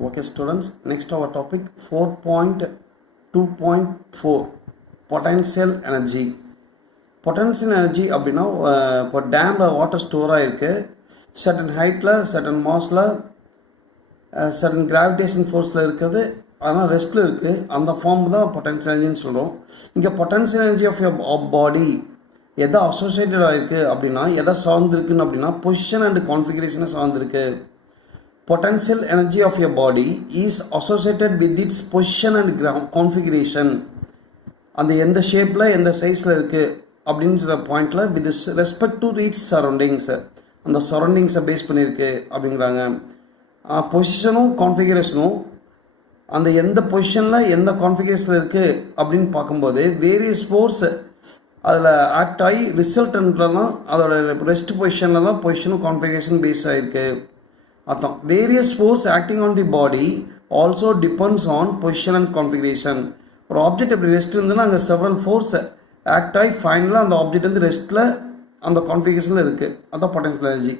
Okay, students, next our topic 4.2.4 potential energy. Potential energy அப்படின்னா இப்போ டேமில் வாட்டர் ஸ்டோர் ஆகிருக்கு, சர்டன் ஹைட்டில் சர்டன் மாஸில் சர்டன் கிராவிடேஷன் ஃபோர்ஸில் இருக்குது, ஆனால் ரெஸ்ட்டில் இருக்குது. அந்த ஃபார்ம் தான் பொட்டன்ஷியல் எனர்ஜின்னு சொல்கிறோம். இங்கே பொட்டன்ஷியல் எனர்ஜி ஆஃப் பாடி எதை அசோசியேட்டடாக இருக்குது அப்படின்னா, எதை சார்ந்துருக்குன்னு அப்படின்னா பொசிஷன் அண்ட் கான்ஃபிகரேஷனை சார்ந்துருக்கு. Potential energy of your body is associated with its position and configuration. அந்த எந்த ஷேப்பில் எந்த சைஸில் இருக்குது அப்படின்ற பாயிண்டில் வித் ரெஸ்பெக்ட் டு இட்ஸ் சரௌண்டிங்ஸை, அந்த சரௌண்டிங்ஸை பேஸ் பண்ணியிருக்கு அப்படிங்கிறாங்க. பொசிஷனும் கான்ஃபிகரேஷனும் அந்த எந்த பொசிஷனில் எந்த கான்ஃபிகரேஷனில் இருக்குது அப்படின்னு பார்க்கும்போது வேரியஸ் ஃபோர்ஸ் அதில் ஆக்ட் ஆகி ரிசல்ட்ன்றது தான் அதோட ரெஸ்ட் பொசிஷனில் தான் பொசிஷனும் கான்ஃபிகரேஷன் பேஸ் ஆகிருக்கு. அதான் various force acting on the body also depends on position and configuration. ஒரு ஆப்ஜெக்ட் எப்படி ரெஸ்ட் இருந்ததுன்னா அங்கே செவரல் ஃபோர்ஸ் ஆக்ட் ஆகி ஃபைனலாக அந்த ஆப்ஜெக்ட் வந்து ரெஸ்ட்டில் அந்த கான்ஃபிகரேஷனில் இருக்குது. அதான் பொட்டன்ஷியல் எனர்ஜி.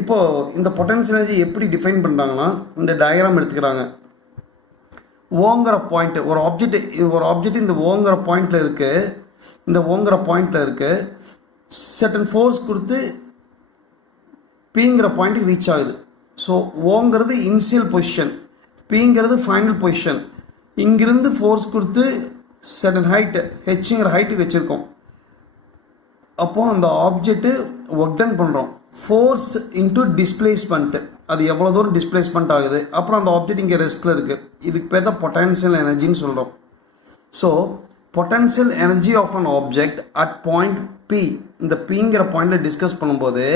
இப்போது இந்த பொட்டன்ஷியல் எனர்ஜி எப்படி டிஃபைன் பண்ணுறாங்கன்னா, இந்த டயக்ராம் எடுத்துக்கிறாங்க. ஓங்கிற பாயிண்ட் ஒரு ஆப்ஜெக்ட் இந்த ஓங்கிற பாயிண்டில் இருக்குது, இந்த ஓங்கிற பாயிண்டில் இருக்குது, சர்டன் ஃபோர்ஸ் கொடுத்து பிங்கிற பாயிண்ட்டுக்கு ரீச் ஆகுது. ஸோ ஓங்கிறது இனிஷியல் பொசிஷன், பிங்கிறது ஃபைனல் பொசிஷன். இங்கிருந்து ஃபோர்ஸ் கொடுத்து சர்டன் ஹைட்டு ஹெச்ங்கிற ஹைட்டுக்கு வச்சுருக்கோம். அப்போது அந்த ஆப்ஜெக்ட்டு ஒர்க் டன் பண்ணுறோம். ஃபோர்ஸ் இன்ட்டு டிஸ்பிளேஸ்மெண்ட்டு, அது எவ்வளோ தூரம் டிஸ்பிளேஸ்மெண்ட் ஆகுது. அப்புறம் அந்த ஆப்ஜெக்ட் இங்கே ரெஸ்ட்டில் இருக்குது. இதுக்கு பேர் தான் பொட்டன்ஷியல் எனர்ஜின்னு சொல்கிறோம். So potential energy of an object at point P, இந்த பிங்கிற பாயிண்டில் டிஸ்கஸ் பண்ணும்போது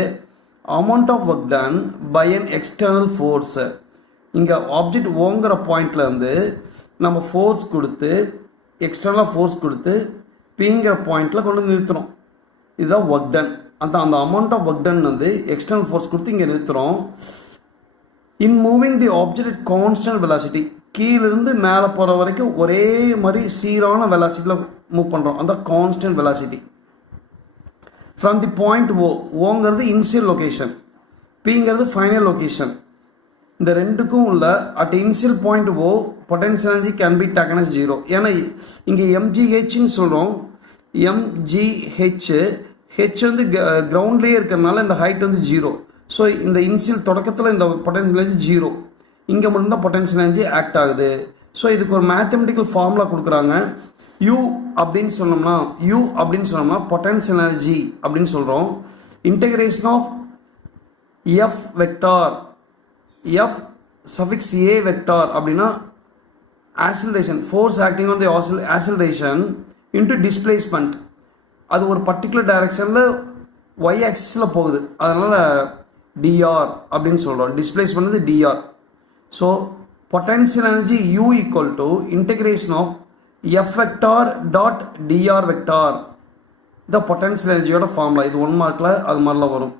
amount of work done by an external force. இங்கே ஆப்ஜெக்ட் ஓங்கிற பாயிண்ட்லேருந்து நம்ம ஃபோர்ஸ் கொடுத்து எக்ஸ்டர்னலாக ஃபோர்ஸ் கொடுத்து பிங்கிற பாயிண்டில் கொண்டு வந்து நிறுத்துகிறோம். இதுதான் ஒர்க் டன். அந்த அமௌண்ட் ஆஃப் ஒர்க் டன் வந்து எக்ஸ்டர்னல் ஃபோர்ஸ் கொடுத்து இங்கே நிறுத்துகிறோம். இன் moving the object at constant velocity, கீழிருந்து மேலே போகிற வரைக்கும் ஒரே மாதிரி சீரான வெலாசிட்டியில் மூவ் பண்ணுறோம். அந்த constant velocity. From the point ஓங்கிறது இனிஷியல் லொக்கேஷன், பிங்கிறது ஃபைனல் லொக்கேஷன். இந்த ரெண்டுக்கும் உள்ள at initial point potential energy can be taken as 0. ஏன்னா இங்கே எம்ஜிஹெச்னு சொல்கிறோம். ஹெச் வந்து கிரவுண்ட்லேயே இருக்கிறதுனால இந்த ஹைட் வந்து 0. ஸோ இந்த இனிஷியல் தொடக்கத்தில் இந்த பொட்டன்ஷியல் எனர்ஜி 0, இங்கே மட்டும்தான் பொட்டன்ஷியல் எனர்ஜி ஆக்ட் ஆகுது. ஸோ இதுக்கு ஒரு மேத்தமெட்டிக்கல் ஃபார்முலா கொடுக்குறாங்க. U அப்படின்னு சொன்னோம்னா பொட்டன்ஷியல் எனர்ஜி அப்படின்னு சொல்கிறோம். Integration of F vector, F suffix A vector அப்படின்னா acceleration, force acting on the acceleration into displacement. அது ஒரு பர்டிகுலர் டைரக்ஷனில் ஒய் ஆக்சிஸில் போகுது, அதனால் டிஆர் அப்படின்னு சொல்கிறோம். டிஸ்பிளேஸ்மெண்ட் வந்து dr. So potential energy U equal to integration of F vector dot dr vector. இந்த பொட்டன்ஷியல் எனர்ஜியோட ஃபார்முலா இது 1 மார்க்கில் அது மாதிரிலாம் வரும்.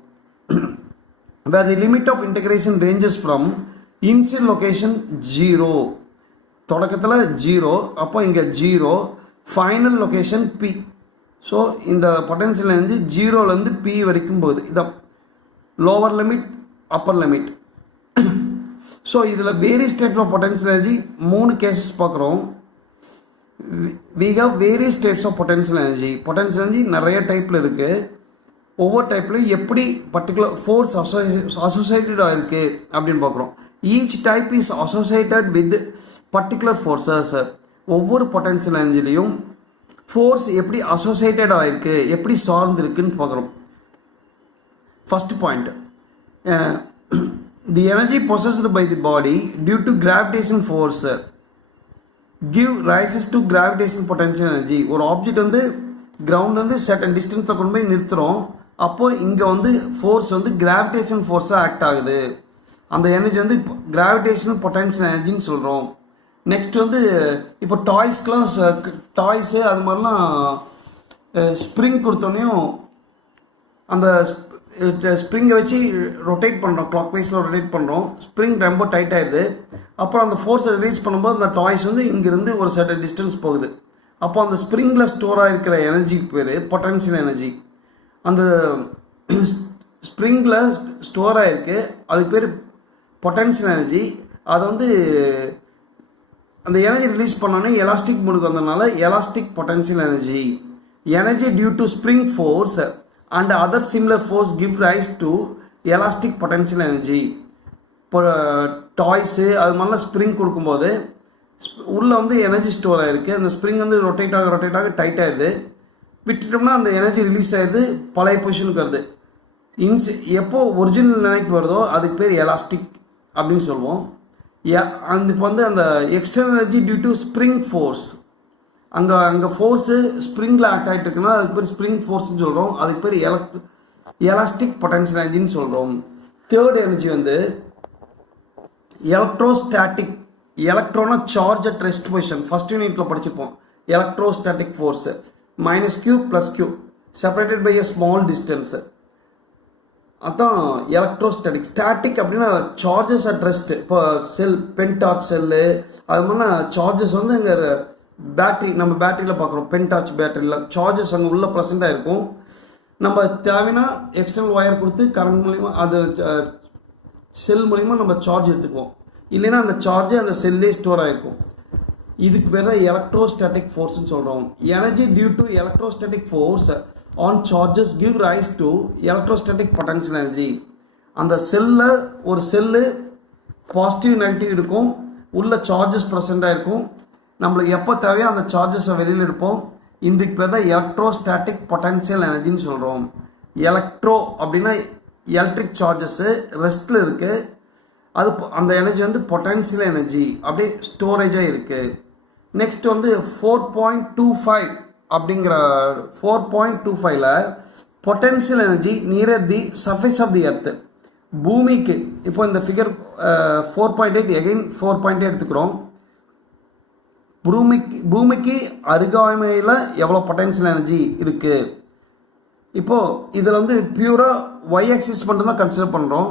where the limit of integration ranges from initial location 0, தொடக்கத்தில் 0, அப்போ இங்கே 0, ஃபைனல் லொக்கேஷன் P. ஸோ இந்த பொட்டன்ஷியல் எனர்ஜி 0லேருந்து P வரைக்கும் போகுது. இதான் lower limit upper limit. So இதில் various types of potential energy 3 cases பார்க்குறோம். we have various types of potential energy. Potential energy நிறைய டைப்பில் இருக்குது. ஒவ்வொரு டைப்லையும் எப்படி பர்டிகுலர் ஃபோர்ஸ் அசோசியேட்டடாக இருக்குது அப்படின்னு பார்க்குறோம். Each type is associated with particular forces. ஒவ்வொரு பொட்டன்ஷியல் எனர்ஜிலையும் ஃபோர்ஸ் எப்படி அசோசியேட்டடாக இருக்குது, எப்படி சார்ந்துருக்குன்னு பார்க்குறோம். First point, the energy possessed by the body due to gravitation force give rises to gravitational potential energy. ஒரு ஆப்ஜெக்ட் வந்து கிரவுண்ட் வந்து சர்டன் டிஸ்டன்ஸில் கொண்டு போய் நிறுத்துகிறோம். அப்போது இங்கே வந்து ஃபோர்ஸ் வந்து கிராவிடேஷன் ஃபோர்ஸாக ஆக்ட் ஆகுது. அந்த எனர்ஜி வந்து கிராவிடேஷனல் பொட்டன்ஷியல் எனர்ஜின்னு சொல்கிறோம். நெக்ஸ்ட் வந்து இப்போ டாய்ஸு அது மாதிரிலாம் ஸ்ப்ரிங் கொடுத்தோன்னையும் அந்த ஸ்ப்ரிங்கை வச்சு ரொட்டேட் பண்ணுறோம், கிளாக் வைஸில் ரொட்டேட் பண்ணுறோம். ஸ்ப்ரிங் ரொம்ப டைட் ஆகிடுது. அப்புறம் அந்த ஃபோர்ஸை ரிலீஸ் பண்ணும்போது அந்த டாய்ஸ் வந்து இங்கேருந்து ஒரு சர்டன் டிஸ்டன்ஸ் போகுது. அப்போ அந்த ஸ்ப்ரிங்கில் ஸ்டோர் ஆகிருக்கிற எனர்ஜிக்கு பேர் பொட்டன்ஷியல் எனர்ஜி. அந்த ஸ்ப்ரிங்கில் ஸ்டோர் ஆகிருக்கு, அதுக்கு பேர் பொட்டன்ஷியல் எனர்ஜி. அதை வந்து அந்த எனர்ஜி ரிலீஸ் பண்ணோன்னே எலாஸ்டிக் மோடுக்கு வந்ததுனால elastic potential energy. Energy due to spring force and other similar force give rise to elastic potential energy. இப்போ டாய்ஸு அது மாதிரிலாம் ஸ்ப்ரிங் கொடுக்கும்போது உள்ளே வந்து எனர்ஜி ஸ்டோர் ஆகிருக்கு. அந்த ஸ்ப்ரிங் வந்து ரொட்டேட் ஆக டைட் ஆகிடுது. விட்டுட்டோம்னா அந்த எனர்ஜி ரிலீஸ் ஆகிடுது, பழைய பொசிஷனுக்கு வருது. எப்போ ஒரிஜினல் நிலைக்கு வருதோ அதுக்கு பேர் எலாஸ்டிக் அப்படின்னு சொல்லுவோம். அந்த இப்போ வந்து அந்த external energy due to spring force, அங்கே ஃபோர்ஸு ஸ்ப்ரிங்கில் ஆக்ட் ஆகிட்டு இருக்குன்னா அதுக்கு பேர் ஸ்ப்ரிங் ஃபோர்ஸ்ன்னு சொல்கிறோம். அதுக்கு பேர் எலாஸ்டிக் பொட்டன்ஷியல் எனர்ஜின்னு சொல்கிறோம். தேர்ட் எனர்ஜி வந்து எலக்ட்ரோஸ்டாட்டிக். எலக்ட்ரானா charge at rest position, first யூனிட்ல படிச்சுப்போம். Electrostatic force -q + q separated by a small distance. அதான் எலக்ட்ரோஸ்டாட்டிக். ஸ்டாட்டிக் அப்படின்னா சார்ஜஸ் அட் ரெஸ்ட். இப்போ செல், பென்டார்ச் செல்லு, அது மாதிரி சார்ஜஸ் வந்து அங்கே பேட்டரி, நம்ம பேட்டரியில் பார்க்குறோம். பென்டார்ச் பேட்டரியில் சார்ஜஸ் அங்கே உள்ள ப்ரெசென்ட்டாக இருக்கும். நம்ம தேவைன்னா எக்ஸ்டர்னல் ஒயர் கொடுத்து கரண்ட் மூலிமா அது செல் மூலிமா நம்ம சார்ஜ் எடுத்துக்குவோம். இல்லைன்னா அந்த சார்ஜ் அந்த செல்லே ஸ்டோர் ஆகிருக்கும். இதுக்கு பேர் தான் எலக்ட்ரோஸ்டாட்டிக் ஃபோர்ஸ்ன்னு சொல்கிறோம். Energy due to electrostatic force on charges give rise to electrostatic potential energy. அந்த ஒரு செல்லு பாசிட்டிவ் நெகட்டிவ் இருக்கும், உள்ள சார்ஜஸ் ப்ரெசென்ட்டாக இருக்கும். நம்மளுக்கு எப்போ தேவையோ அந்த சார்ஜஸை வெளியில் எடுப்போம். இதுக்கு பேர் தான் எலக்ட்ரோஸ்டாட்டிக் பொட்டன்ஷியல் எனர்ஜின்னு சொல்கிறோம். எலக்ட்ரோ அப்படின்னா எலக்ட்ரிக் சார்ஜஸ்ஸு ரெஸ்ட்டில் இருக்குது. அது அந்த எனர்ஜி வந்து பொட்டன்ஷியல் எனர்ஜி அப்படியே ஸ்டோரேஜாக இருக்குது. நெக்ஸ்ட் வந்து 4.25 அப்படிங்கிற 4.25ல் potential energy near the surface of the earth. பூமிக்கு இப்போ இந்த ஃபிகர் 4.8 எகைன் 4.8 எடுத்துக்கிறோம். பூமிக்கு அருகாமையில் எவ்வளோ பொட்டன்ஷியல் எனர்ஜி இருக்குது. இப்போது இதில் வந்து பியூராக ஒய் ஆக்சிஸ் மட்டும் தான் கன்சிடர் பண்ணுறோம்.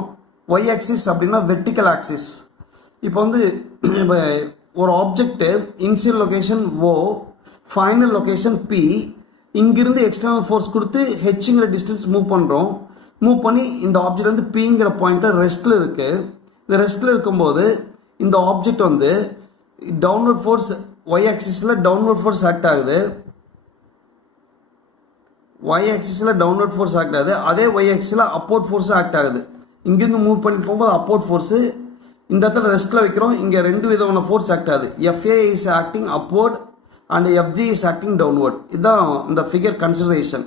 ஒய் ஆக்சிஸ் அப்படின்னா வெர்டிக்கல் ஆக்சிஸ். இப்போ வந்து ஒரு ஆப்ஜெக்ட்டு இனிஷியல் லொக்கேஷன் ஓ, ஃபைனல் லொக்கேஷன் பி, இங்கிருந்து எக்ஸ்டர்னல் ஃபோர்ஸ் கொடுத்து ஹெச்ங்கிற டிஸ்டன்ஸ் மூவ் பண்ணி இந்த ஆப்ஜெக்ட் வந்து பிங்கிற பாயிண்ட்டில் ரெஸ்ட்டில் இருக்குது. இந்த ரெஸ்ட்டில் இருக்கும்போது இந்த ஆப்ஜெக்ட் வந்து டவுன்வர்ட் ஃபோர்ஸ் ஒய் ஆக்சிஸில் டவுன்வர்ட் ஃபோர்ஸ் ஆக்ட் ஆகுது. ஒய் ஆக்சிஸில் டவுன்வர்ட் ஃபோர்ஸ் ஆக்ட் ஆகுது. அதே ஒய் ஆக்சிஸில் அப்போர்ட் ஃபோர்ஸும் ஆக்ட் ஆகுது. இங்கேருந்து மூவ் பண்ணி போகும்போது அப்போர்ட் ஃபோர்ஸு, இந்த இடத்துல ரெஸ்ட்டில் வைக்கிறோம். இங்கே 2 விதமான ஃபோர்ஸ் ஆக்ட் ஆகுது. FA is acting upward and FG is acting downward. இதுதான் இந்த ஃபிகர் கன்சிடரேஷன்.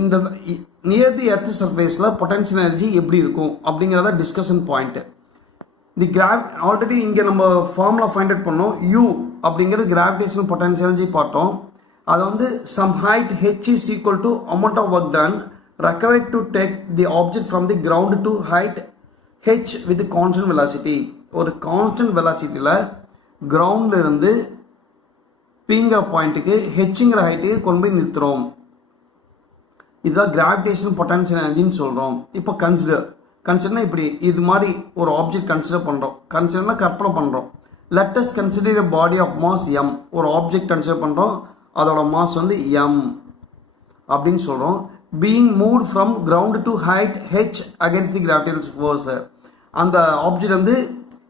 இந்த நியர் தி எர்த் சர்ஃபேஸில் பொட்டன்ஷியல் எனர்ஜி எப்படி இருக்கும் அப்படிங்கிறத டிஸ்கஷன் பாயிண்ட்டு. ஆல்ரெடி இங்கே நம்ம ஃபார்முலா ஃபைண்ட் அவுட் பண்ணோம். யூ அப்படிங்கிறது கிராவிடேஷனல் பொட்டன்ஷியல் எனர்ஜி பார்த்தோம். அதை வந்து some height h is equal to amount of work done required to take the object from the ground to height h with constant velocity. ஒரு constant வெலாசிட்டியில் கிரவுண்டில் இருந்து பிங்கிற பாயிண்ட்டுக்கு ஹெச்ங்கிற ஹைட்டுக்கு கொண்டு போய் நிறுத்துகிறோம். இதுதான் கிராவிடேஷனல் பொட்டன்ஷியல் எனர்ஜின்னு சொல்கிறோம். இப்போ கன்சிடர்னா இப்படி இது மாதிரி ஒரு ஆப்ஜெக்ட் கன்சிடர் பண்ணுறோம். கன்சிடர்னா கற்பனை பண்ணுறோம். Let us consider a body of mass m. ஒரு ஆப்ஜெக்ட் கன்சிடர் பண்ணுறோம், அதோட மாஸ் வந்து m அப்படின்னு சொல்கிறோம். being moved from ground to height h against the gravitational force. அந்த ஆப்ஜெக்ட் வந்து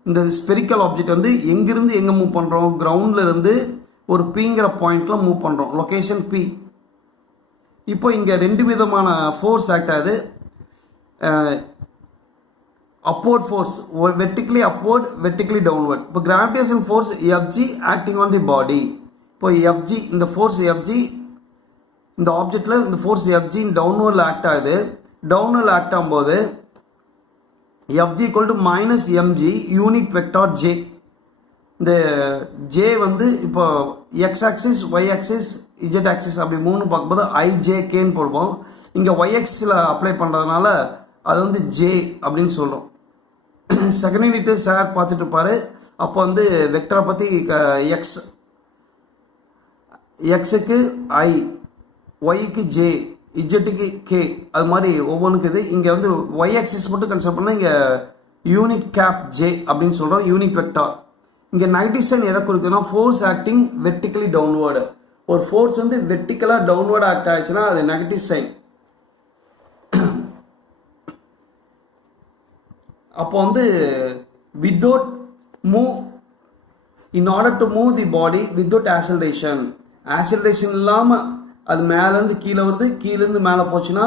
இந்த ஸ்பெரிக்கல் ஆப்ஜெக்ட் வந்து எங்கிருந்து எங்கே மூவ் பண்ணுறோம், கிரவுண்டில் இருந்து ஒரு பிங்கிற பாயிண்டில் மூவ் பண்ணுறோம், லொக்கேஷன் பி. இப்போ இங்கே 2 விதமான ஃபோர்ஸ் ஆக்ட் ஆகுது. upward force, vertically upward, vertically downward. இப்போ gravitation force Fg acting on the body. இப்போ Fg, இந்த ஃபோர்ஸ் Fg இந்த ஆப்ஜெக்டில் இந்த ஃபோர்ஸ் Fg டவுன்வர்டில் ஆக்ட் ஆகுது. டவுன்வர்டில் ஆக்ட் ஆகும்போது Fg equal to -mg unit vector j. இந்த j வந்து இப்போ x axis, y axis, z axis அப்படி 3 பார்க்கும்போது ijkன்னு போடுவோம். இங்கே ஒய் ஆக்சிஸில் அப்ளை பண்ணுறதுனால அது வந்து ஜே அப்படின்னு சொல்கிறோம். செகண்ட் யூனிட்டு சார் பார்த்துட்டு இருப்பார். அப்போ வந்து வெக்டரை பற்றி எக்ஸுக்கு ஐ, ஒய்க்கு ஜே, இஜெட்டுக்கு கே, அது மாதிரி ஒவ்வொன்றுக்கு இது. இங்கே வந்து ஒய் ஆக்சிஸ் மட்டும் கன்சிடர் பண்ணால் இங்கே யூனிட் கேப் ஜே அப்படின்னு சொல்கிறோம், யூனிட் வெக்டார். இங்கே நெகட்டிவ் சைன் எதை கொடுக்குதுன்னா ஃபோர்ஸ் ஆக்டிங் வெர்டிக்கலி டவுன்வேர்டு. ஒரு ஃபோர்ஸ் வந்து வெர்டிக்கலாக டவுன்வேர்டு ஆக்ட் ஆகிடுச்சுன்னா அது நெகட்டிவ் சைன். அப்போ வந்து without move in order to move the body without acceleration. acceleration இல்லாமல் அது மேலேருந்து கீழே வருது, கீழேருந்து மேலே போச்சுன்னா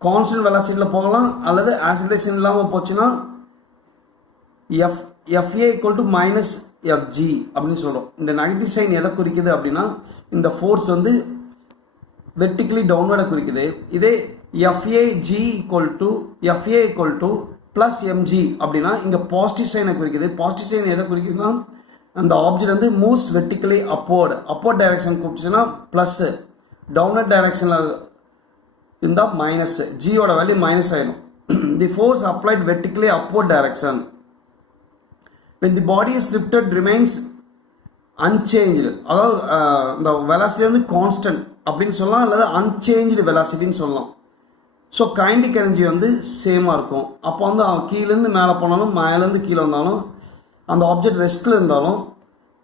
கான்ஸ்டன்ட் வெலாசிட்டியில் போகலாம், அல்லது ஆக்சிலரேஷன் இல்லாமல் போச்சுன்னா FA equal to minus FG அப்படின்னு சொல்கிறோம். இந்த நெகட்டிவ் சைன் எதை குறிக்குது அப்படின்னா இந்த ஃபோர்ஸ் வந்து வெர்டிக்கலி டவுன்வர்டை குறிக்குது. இதே FAG equal to plus MG அப்படின்னா இங்கே பாசிட்டிவ் சைனை குறிக்குது. பாசிட்டிவ் சைன் எதை குறிக்குதுன்னா அந்த ஆப்ஜெக்ட் வந்து மூவ்ஸ் வெர்டிக்கலி அப்போர்ட் டைரக்ஷன் குறிச்சுன்னா ப்ளஸ்ஸு, டவுன்வர்ட் டைரக்ஷனில் இருந்தால் மைனஸ், ஜியோட வேல்யூ மைனஸ் ஆகிடும். The force applied vertically upward direction. when the body is lifted remains unchanged, அதாவது இந்த வெலாசிட்டி வந்து கான்ஸ்டன்ட் அப்படின்னு சொல்லலாம், அல்லது அன்சேஞ்சு வெலாசிட்டின்னு சொல்லலாம். ஸோ கைண்டிக் எனர்ஜி வந்து சேமாக இருக்கும். அப்போ வந்து அவன் கீழேருந்து மேலே போனாலும் மேலேருந்து கீழே வந்தாலும் அந்த ஆப்ஜெக்ட் ரெஸ்ட்டில் இருந்தாலும்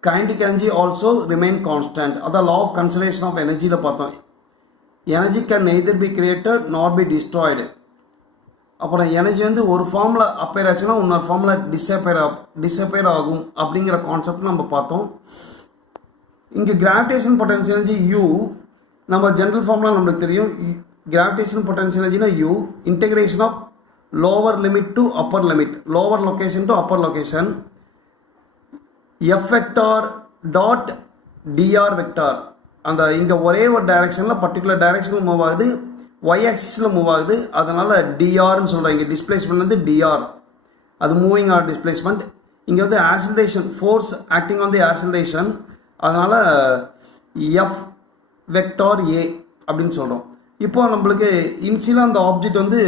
kinetic energy also remain constant. அதான் லா ஆஃப் கன்சர்வேஷன் ஆஃப் எனர்ஜியில் பார்த்தோம். Energy can neither be created not be destroyed. அப்புறம் எனர்ஜி வந்து ஒரு ஃபார்மில் அப்பேர் ஆச்சுன்னா இன்னொரு ஃபார்மில் டிஸப்பேர் ஆகும் அப்படிங்கிற கான்செப்ட் நம்ம பார்த்தோம். இங்கே கிராவிடேஷன் பொட்டன்ஷியல் எனர்ஜி U நம்ம ஜென்ரல் ஃபார்ம்லாம் நம்மளுக்கு தெரியும். கிராவிடேஷன் பொட்டன்ஷியல் எனர்ஜினா U integration of lower limit to upper limit, lower location to upper location. F vector dot TR vector, அந்த இங்கே ஒரே ஒரு டைரக்ஷனில் பர்டிகுலர் டைரக்ஷனில் மூவ் ஆகுது, ஒய் ஆக்சிஸில் மூவ் ஆகுது, அதனால் டிஆர்னு சொல்கிறோம். இங்கே டிஸ்பிளேஸ்மெண்ட் வந்து டிஆர், அது மூவிங் ஆர் டிஸ்பிளேஸ்மெண்ட். இங்கே வந்து acceleration force acting on the acceleration, அதனால் எஃப் வெக்டார் ஏ அப்படின்னு சொல்கிறோம். இப்போ நம்மளுக்கு இன்சியலாக அந்த ஆப்ஜெக்ட் வந்து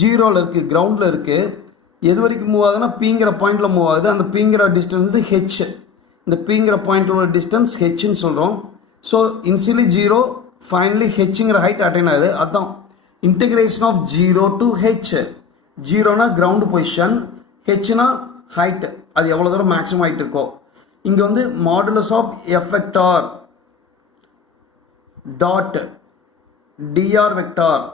ஜீரோவில் இருக்குது, கிரவுண்டில் இருக்குது. எது வரைக்கும் மூவ் ஆகுதுன்னா பிங்கிற பாயிண்டில் மூவ் ஆகுது. அந்த பிங்கிற டிஸ்டன்ஸ் வந்து ஹெச், இந்த பிங்கிற பாயிண்டில் உள்ள டிஸ்டன்ஸ் ஹெச்ன்னு சொல்கிறோம். ஸோ இன்சியலி ஜீரோ, ஃபைனலி ஹெச்ங்கிற ஹைட் அட்டைன் ஆகுது. அதுதான் integration of zero to H. ஜீரோனா கிரவுண்டு பொசிஷன், ஹெச்னா ஹைட், அது எவ்வளோ தூரம் மேக்ஸிமம் ஹைட் இருக்கோ. இங்கே வந்து modulus of F vector dot TR vector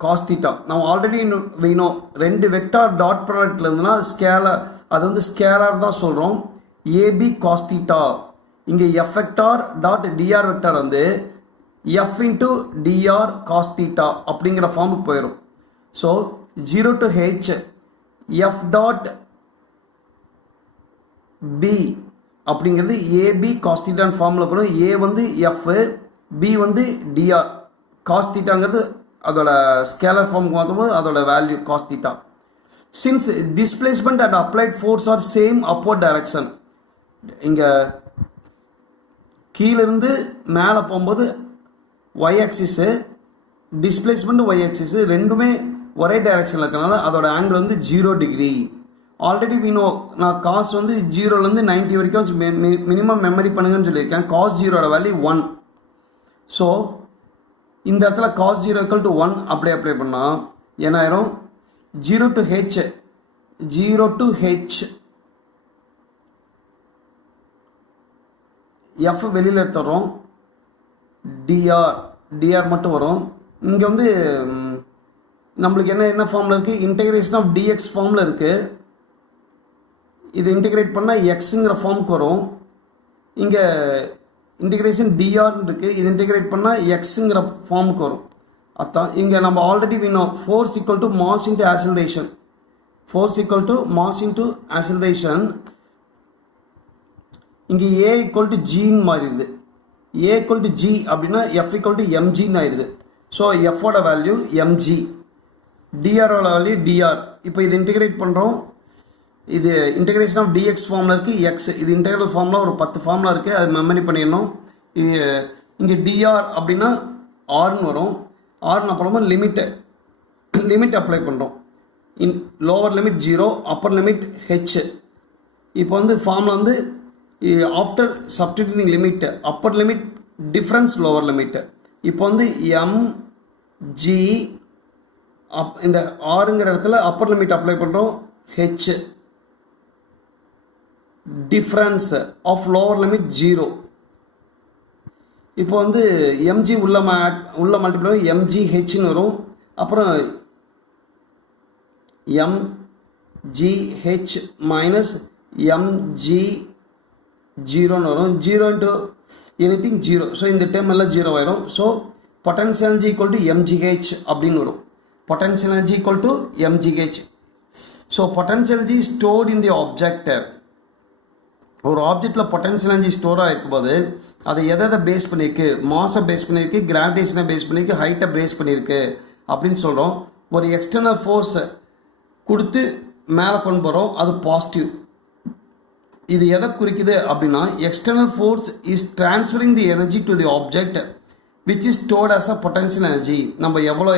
cos theta. நம்ம ஆல்ரெடி வேணும் ரெண்டு வெக்டார் டாட் ப்ராடக்ட்ல இருந்துன்னா ஸ்கேலர், அது வந்து ஸ்கேலர் தான் சொல்கிறோம். A B cos theta. இங்கே F vector dot TR vector வந்து F into D R cos theta அப்படிங்கிற ஃபார்முக்கு போயிடும். So zero to H F dot B அப்படிங்கிறது ஏபி காஸ் தீட்டான்னு ஃபார்முலா போடும். ஏ வந்து எஃப், பி வந்து டிஆர். காஸ் தீட்டாங்கிறது அதோட ஸ்கேலர் ஃபார்முக்கு மாற்றும்போது அதோட value cos theta. Since displacement and applied force are same upward direction, இங்கே கீழிருந்து மேலே போகும்போது Y axis, displacement Y axis ரெண்டுமே ஒரே டைரக்ஷனில் இருக்கனால அதோட ஆங்கிள் வந்து 0 டிகிரி. ஆல்ரெடி வீணோ நான் காஸ் வந்து 0லேருந்து 90 வரைக்கும் மினிமம் மெமரி பண்ணுங்கன்னு சொல்லியிருக்கேன். Cos 0ஓட value 1. ஸோ இந்த இடத்துல காஸ் 0 ஈக்குவல் டு 1 அப்ளை பண்ணால் என்ன ஆயிரும்? 0 டு ஹெச் எஃப் வெளியில் எடுத்துறோம், டிஆர் மட்டும் வரும். இங்கே வந்து நம்மளுக்கு என்ன ஃபார்மில் இருக்குது? இன்டெகிரேஷன் ஆஃப் டிஎக்ஸ் ஃபார்மில் இருக்குது. இது இன்டெகிரேட் பண்ணால் எக்ஸுங்கிற ஃபார்முக்கு வரும். இங்கே இன்டெகிரேஷன் டிஆர்னு இருக்குது, இது இன்டெகிரேட் பண்ணால் எக்ஸுங்கிற ஃபார்முக்கு வரும். அதான் இங்கே நம்ம ஆல்ரெடி வேணும் force equal to mass into acceleration. Force equal to mass into acceleration. இங்கே ஏ ஈக்குவல் டு ஜின்னு மாறிடுது. ஏ ஈக்குவல் டு ஜி அப்படின்னா எஃப் ஈக்குவல் டு எம்ஜின்னு ஆயிடுது. ஸோ எஃபோட வேல்யூ எம்ஜி, டிஆரோட வேல்யூ டிஆர். இப்போ இது இன்டெகிரேட் பண்ணுறோம். இது இன்டெகிரேஷன் ஆஃப் டிஎக்ஸ் ஃபார்மில் இருக்குது, எக்ஸ். இது இன்டெகிரல் ஃபார்மில் ஒரு 10 ஃபார்மில் இருக்குது, அது மெமரி பண்ணிடணும். இது இங்கே டிஆர் அப்படின்னா ஆர்னு வரும். ஆர்னு அப்புறமா லிமிட் அப்ளை பண்ணுறோம். Lower limit 0, upper limit H. இப்போ வந்து ஃபார்மில் வந்து after substituting limit, upper limit difference lower limit. இப்போ வந்து எம்ஜி இந்த ஆறுங்கிற இடத்துல அப்பர் லிமிட் அப்ளை பண்ணுறோம், H difference of lower limit 0. இப்போ வந்து எம்ஜி உள்ள மல்டிப்ளை எம்ஜி ஹெச்னு வரும். அப்புறம் GH minus mg 0 வரும். 0 into anything 0. ஸோ இந்த டேர்ம் எல்லாம் 0 ஆயிடும். So potential energy equal to mgh அப்படின்னு வரும். Potential energy equal to mgh. So potential energy stored in the object. ஒரு ஆப்ஜெக்டில் பொட்டன்ஷியல் எனர்ஜி ஸ்டோர் ஆகிருக்கும் போது அதை எதை பேஸ் பண்ணியிருக்கு, மாஸை பேஸ் பண்ணியிருக்கு, கிராவிடேஷனை பேஸ் பண்ணியிருக்கு, ஹைட்டை பேஸ் பண்ணியிருக்கு அப்படின்னு சொல்கிறோம். ஒரு எக்ஸ்டர்னல் ஃபோர்ஸை கொடுத்து மேலே கொண்டு போகிறோம், அது பாசிட்டிவ். இது எதை குறிக்குது அப்படின்னா external force is transferring the energy to the object which is stored as a potential energy. நம்ம எவ்வளோ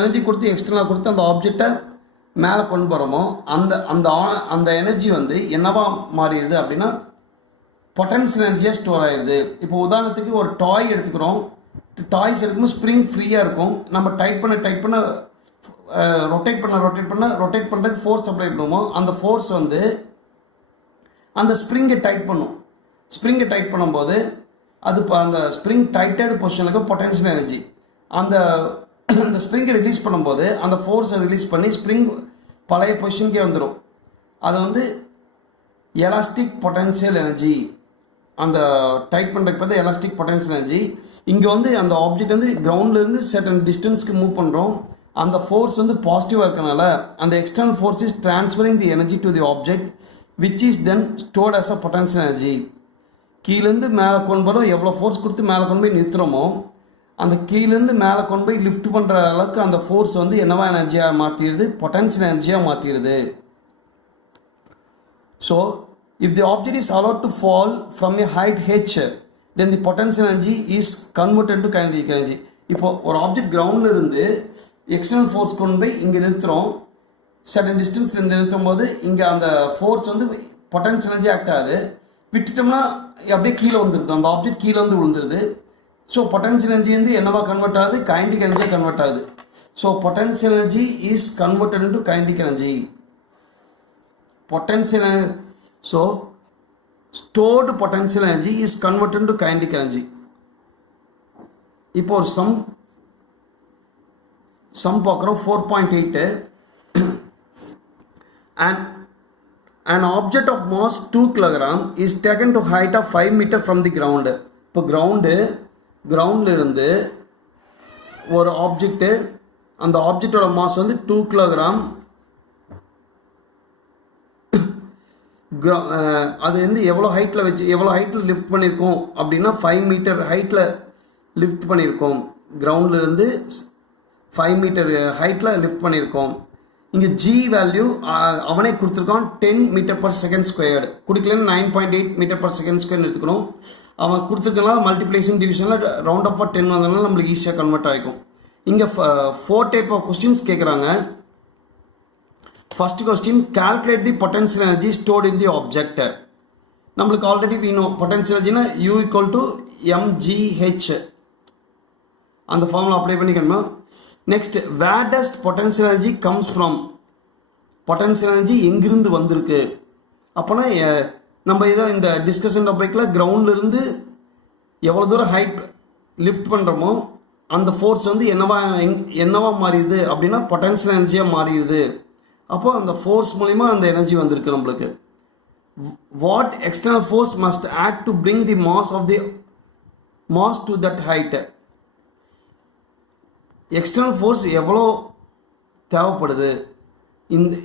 எனர்ஜி கொடுத்து எக்ஸ்டர்னலாக கொடுத்து அந்த ஆப்ஜெக்டை மேலே கொண்டு போகிறோமோ அந்த அந்த அந்த எனர்ஜி வந்து என்னவா மாறிடுது அப்படின்னா பொட்டன்ஷியல் எனர்ஜியாக ஸ்டோர் ஆயிடுது. இப்போ உதாரணத்துக்கு ஒரு டாய் எடுத்துக்கிறோம். டாய்ஸ் எடுக்கும்போது ஸ்ப்ரிங் ஃப்ரீயாக இருக்கும். நம்ம டைட் பண்ண ரொட்டேட் பண்ணுறதுக்கு ஃபோர்ஸ் அப்ளை பண்ணுவோம். அந்த ஃபோர்ஸ் வந்து அந்த ஸ்ப்ரிங்கை டைட் பண்ணும். ஸ்ப்ரிங்கை டைட் பண்ணும்போது அது இப்போ அந்த ஸ்ப்ரிங் டைட்டட் பொசிஷனுக்கு பொட்டன்ஷியல் எனர்ஜி. அந்த ஸ்ப்ரிங்கை ரிலீஸ் பண்ணும்போது அந்த ஃபோர்ஸை ரிலீஸ் பண்ணி ஸ்ப்ரிங் பழைய பொசிஷனுக்கே வந்துடும். அது வந்து எலாஸ்டிக் பொட்டன்ஷியல் எனர்ஜி. அந்த டைட் பண்ணுறதுக்கு பார்த்து எலாஸ்டிக் பொட்டன்ஷியல் எனர்ஜி. இங்கே வந்து அந்த ஆப்ஜெக்ட் வந்து கிரவுண்ட்லேருந்து சர்டன் டிஸ்டன்ஸ்க்கு மூவ் பண்ணுறோம். அந்த ஃபோர்ஸ் வந்து பாசிட்டிவாக இருக்கனால அந்த external force is transferring the energy to the object which is then stored as a potential energy. கீழேருந்து மேலே கொண்டு போகிறோம், எவ்வளோ ஃபோர்ஸ் கொடுத்து மேலே கொண்டு போய் நிறுத்துகிறோமோ அந்த கீழேருந்து மேலே கொண்டு போய் லிஃப்ட் பண்ணுற அளவுக்கு அந்த ஃபோர்ஸ் வந்து என்னவா எனர்ஜியாக மாற்றிடுது, பொட்டன்ஷியல் எனர்ஜியாக மாற்றிடுது. So if the object is allowed to fall from a height h, then the potential energy is converted to kinetic energy. இப்போ ஒரு ஆப்ஜெக்ட் கிரவுண்டில் இருந்து எக்ஸ்டர்னல் ஃபோர்ஸ் கொண்டு போய் இங்கே நிறுத்துகிறோம். சர்டன் டிஸ்டன்ஸில் இருந்து நிறுத்தும் போது இங்கே அந்த ஃபோர்ஸ் வந்து பொட்டன்ஷியல் எனர்ஜி ஆக்ட் ஆகுது. விட்டுட்டோம்னா அப்படியே கீழே வந்துடுது, அந்த ஆப்ஜெக்ட் கீழே வந்து விழுந்துருது. ஸோ பொட்டன்ஷியல் எனர்ஜி வந்து என்னவா கன்வெர்ட் ஆகுது, கைனடிக் எனர்ஜியாக கன்வெர்ட் ஆகுது. So potential energy is converted into kinetic energy. Potential so stored potential energy is converted into kinetic energy. இப்போ ஒரு சம் பார்க்குறோம். 4.8 and an object of mass 2 kg is taken to height of 5 meter from the ground. இப்போ கிரவுண்டில் இருந்து ஒரு object, அந்த ஆப்ஜெக்டோட mass வந்து 2 kilogram. அது வந்து எவ்வளோ ஹைட்டில் லிஃப்ட் பண்ணியிருக்கோம் அப்படின்னா 5 மீட்டர் ஹைட்டில் லிஃப்ட் பண்ணியிருக்கோம். கிரவுண்டில் இருந்து 5 மீட்டர் ஹைட்டில் லிஃப்ட் பண்ணியிருக்கோம். இங்கே ஜி வேல்யூ அவனே கொடுத்துருக்கான் 10 மீட்டர் பர் செகண்ட் ஸ்கொயர்டு. கொடுக்கலன்னு 9.8 மீட்டர் பர் செகண்ட் ஸ்கொயர்னு எடுத்துக்கணும். அவன் கொடுத்துருக்கனால மல்டிப்ளேஷன் டிவிஷனில் ரவுண்ட் ஆஃப் 10 வந்ததுனால நம்மளுக்கு ஈஸியாக கன்வெர்ட் ஆகிக்கும். இங்கே 4 டைப் ஆஃப் கொஸ்டின்ஸ் கேட்குறாங்க. First question, calculate the potential energy stored in the object. நம்மளுக்கு ஆல்ரெடி வீணும் பொட்டன்ஷியல் எனர்ஜினா U = mgh. அந்த ஃபார்முலா அப்ளை பண்ணிக்கணும். Next, where does potential energy comes from. Potential energy எங்கிருந்து வந்திருக்கு. அப்போனா நம்ம இதை இந்த டிஸ்கஷன் டாபிக்கில் கிரவுண்ட்லேருந்து எவ்வளோ தூரம் ஹைட் லிஃப்ட் பண்ணுறோமோ அந்த ஃபோர்ஸ் வந்து என்னவா மாறிடுது அப்படின்னா பொட்டன்ஷியல் எனர்ஜியாக மாறிடுது. அப்போ அந்த ஃபோர்ஸ் மூலிமா அந்த எனர்ஜி வந்திருக்கு நம்மளுக்கு. What external force must act to bring the mass to that height. External force எவ்வளோ தேவைப்படுது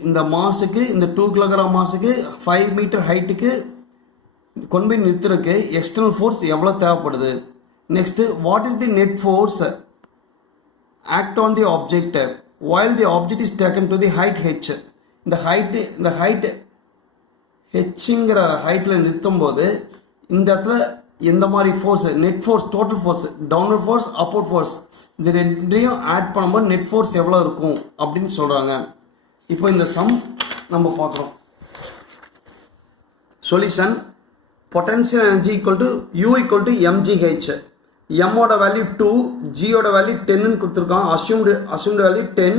இந்த மாஸுக்கு, இந்த 2 கிலோகிராம் மாஸுக்கு 5 மீட்டர் ஹைட்டுக்கு கொண்டு போய் நிறுத்துறதுக்கு எக்ஸ்டர்னல் ஃபோர்ஸ் எவ்வளோ தேவைப்படுது. Next, what is the net force act on the object while the object is taken to the height h. இந்த ஹைட் ஹெச்ங்கிற ஹைட்டில் நிறுத்தும் போது இந்த இடத்துல எந்த மாதிரி force, net force, total force, downward force, upward force, இந்த ரெண்டையும் ஆட் பண்ணும்போது நெட் ஃபோர்ஸ் எவ்வளோ இருக்கும் அப்படின்னு சொல்கிறாங்க. இப்போ இந்த சம் நம்ம பார்க்குறோம். Solution, potential energy U = mgh. எம்மோட வேல்யூ 2, ஜியோட வேல்யூ 10ன்னு கொடுத்துருக்கான். Assumed value 10.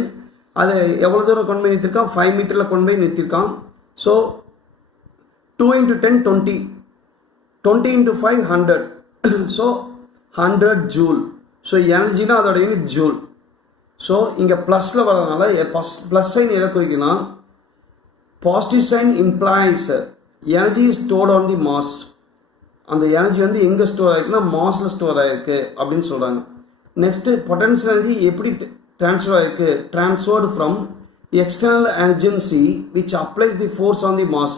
அதை எவ்வளோ தூரம் கொண்டு போய் நிறுத்திருக்கான், 5 மீட்டரில் கொண்டு போய் நிறுத்திருக்கான். ஸோ 2 × 10 20, 20 × 5 100. So 100 joule. ஸோ எனர்ஜினா அதோட யூனிட் ஜூல். ஸோ இங்கே ப்ளஸில் வரதுனால ப்ளஸ் சைன் எதை குறிக்கணும், positive sign implies energy stored on the mass. அந்த எனர்ஜி வந்து எங்கே ஸ்டோர் ஆகிருக்குன்னா மாஸில் ஸ்டோர் ஆகிருக்கு அப்படின்னு சொல்கிறாங்க. நெக்ஸ்ட்டு பொட்டன்ஷியல் எனர்ஜி எப்படி ட்ரான்ஸ்ஃபர் ஆகிருக்கு? Transferred from external agency which applies the force on the mass.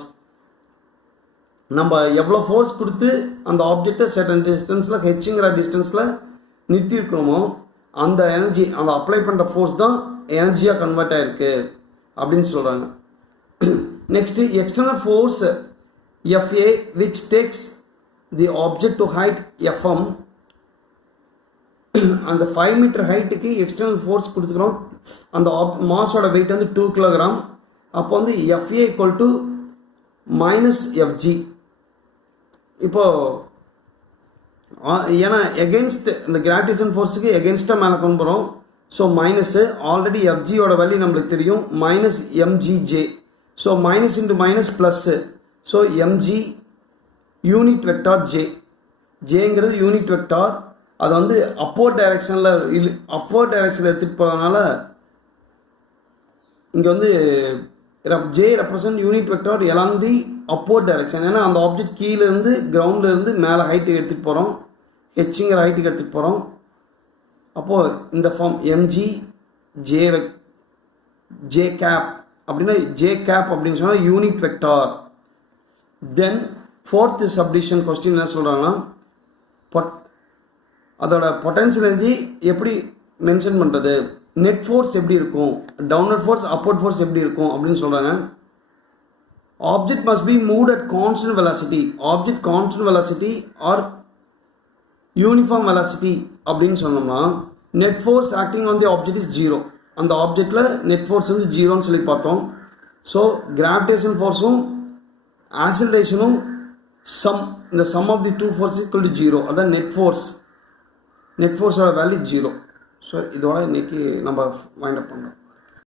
நம்ம எவ்வளோ ஃபோர்ஸ் கொடுத்து அந்த ஆப்ஜெக்டை சர்டன் டிஸ்டன்ஸில் ஹெச்ங்கிற டிஸ்டன்ஸில் நிறுத்தியிருக்கிறோமோ அந்த எனர்ஜி, அந்த அப்ளை பண்ணுற ஃபோர்ஸ் தான் எனர்ஜியாக கன்வெர்ட் ஆகிருக்கு அப்படின்னு சொல்கிறாங்க. Next external force FA which takes the object to height FM. அந்த 5 மீட்டர் ஹைட்டுக்கு எக்ஸ்டர்னல் ஃபோர்ஸ் கொடுத்துக்கிறோம். அந்த மாஸோட வெயிட் வந்து 2 கிலோகிராம். அப்போ வந்து FA equal to minus FG. இப்போது ஏன்னா எகென்ஸ்ட் இந்த கிராவிடேஷன் ஃபோர்ஸுக்கு எகென்ஸ்டாக மேலே கொண்டு போகிறோம். ஸோ மைனஸு ஆல்ரெடி எஃப்ஜியோட வேல்யூ நம்மளுக்கு தெரியும், minus M G J. So minus into minus plus. So M G unit vector J. ஜேங்கிறது யூனிட் வெக்டார். அது வந்து அப்போர்ட் டைரெக்ஷனில் எடுத்துகிட்டு போகிறதுனால இங்கே வந்து J represent unit vector along the upward direction. ஏன்னா அந்த ஆப்ஜெக்ட் கீழேருந்து கிரவுண்ட்லேருந்து மேலே ஹைட்டுக்கு எடுத்துகிட்டு போகிறோம், ஹெச்ங்கிற ஹைட்டுக்கு எடுத்துகிட்டு போகிறோம். அப்போது இந்த ஃபார்ம் எம்ஜி ஜே கேப் அப்படின்னா ஜே கேப் அப்படின்னு சொன்னால் யூனிட் வெக்டார். தென் ஃபோர்த் சப்டிவிஷன் கொஸ்டின் என்ன சொல்கிறாங்கன்னா, அதோட பொட்டன்ஷியல் எனர்ஜி எப்படி மென்ஷன் பண்ணுறது, நெட் ஃபோர்ஸ் எப்படி இருக்கும், டவுன்வர்ட் ஃபோர்ஸ் அப்வர்ட் ஃபோர்ஸ் எப்படி இருக்கும் அப்படின்னு சொல்கிறாங்க. Object must be moved at constant velocity. Object constant velocity R uniform velocity அப்படின்னு சொன்னோம்னா net force acting on the object is 0. அந்த ஆப்ஜெக்டில் நெட் ஃபோர்ஸ் வந்து 0ன்னு சொல்லி பார்த்தோம். ஸோ கிராவிடேஷன் ஃபோர்ஸும் ஆக்சிலரேஷனும் இந்த sum of the two force equal to 0. அதான் நெட் ஃபோர்ஸோட வேல்யூ 0. ஸோ இதோட இன்றைக்கி நம்ம வைண்ட் அப் பண்ணுறோம்.